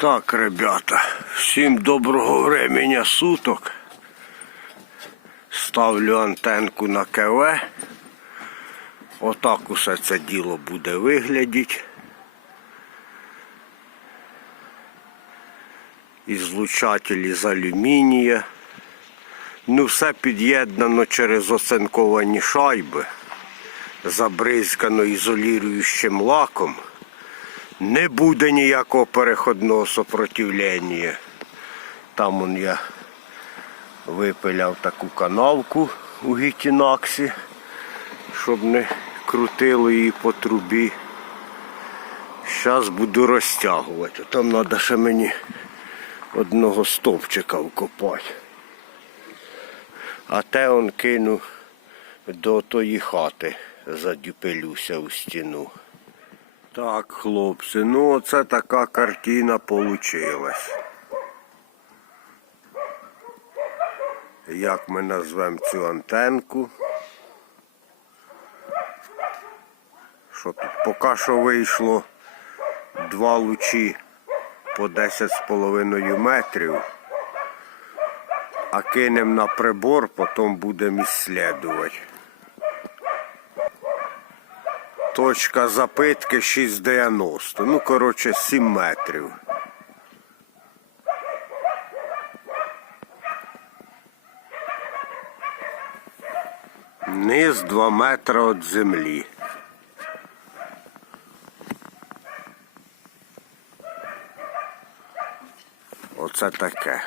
Так, ребята, всім доброго времени суток. Ставлю антенку на КВ. Отак усе це діло буде виглядіти. Ізлучателі з алюмінія. Ну, все під'єднано через оцинковані шайби, забризкано ізоліруючим лаком. Не буде ніякого переходного сопротивлення. Там он я випиляв таку канавку у гітінаксі, щоб не крутило її по трубі. Зараз буду розтягувати. Там треба ще мені одного стовпчика вкопати. А те он кину до тої хати, задюпелюся у стіну. Так, хлопці, ну оце така картина получилась. Як ми назвемо цю антенку? Що тут? Поки що вийшло два лучі по 10,5 метрів. А кинемо на прибор, потім будемо іслідувати. Точка запитки 6,90. Ну, коротше, 7 метрів. Низ 2 метри від землі. Оце таке.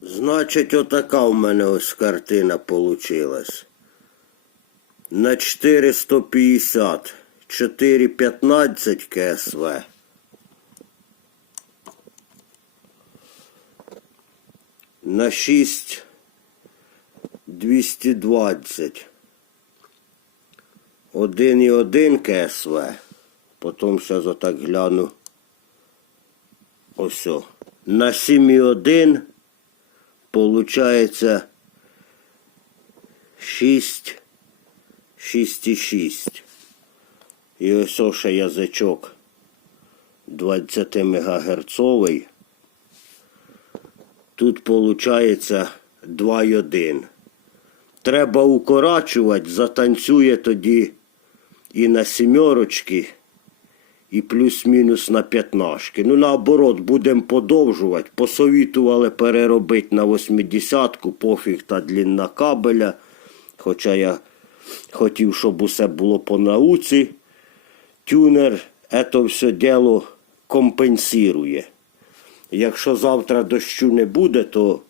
Значить, отака в мене ось картина получилась. На 450 415 КСВ. На 6 220 1,1 КСВ. Потім зараз отак гляну. Ось. На 7,1 получається 6 6,6. І ось о язичок 20 МГц. Тут виходить 2,1. Треба укорачувати, затанцює тоді і на сімерочки, і плюс-мінус на п'ятнашки. Ну, наоборот, будемо подовжувати. Посовітували переробити на 80-ку, пофіг та длінна кабеля. Хоча я хотів, щоб усе було по науці. Тюнер це все діло компенсує. Якщо завтра дощу не буде, то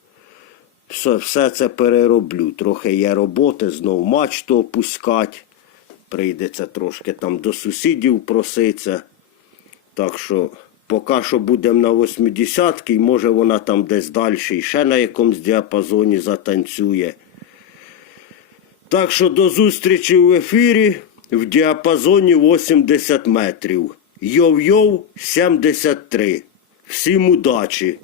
все, все це перероблю. Трохи є роботи, знов мачту опускати. Прийдеться трошки там до сусідів проситися. Так що поки що будемо на 80-ки, може вона там десь далі і ще на якомусь діапазоні затанцює. Так що до зустрічі в ефірі в діапазоні 80 метрів. Йов-йов 73. Всім удачі!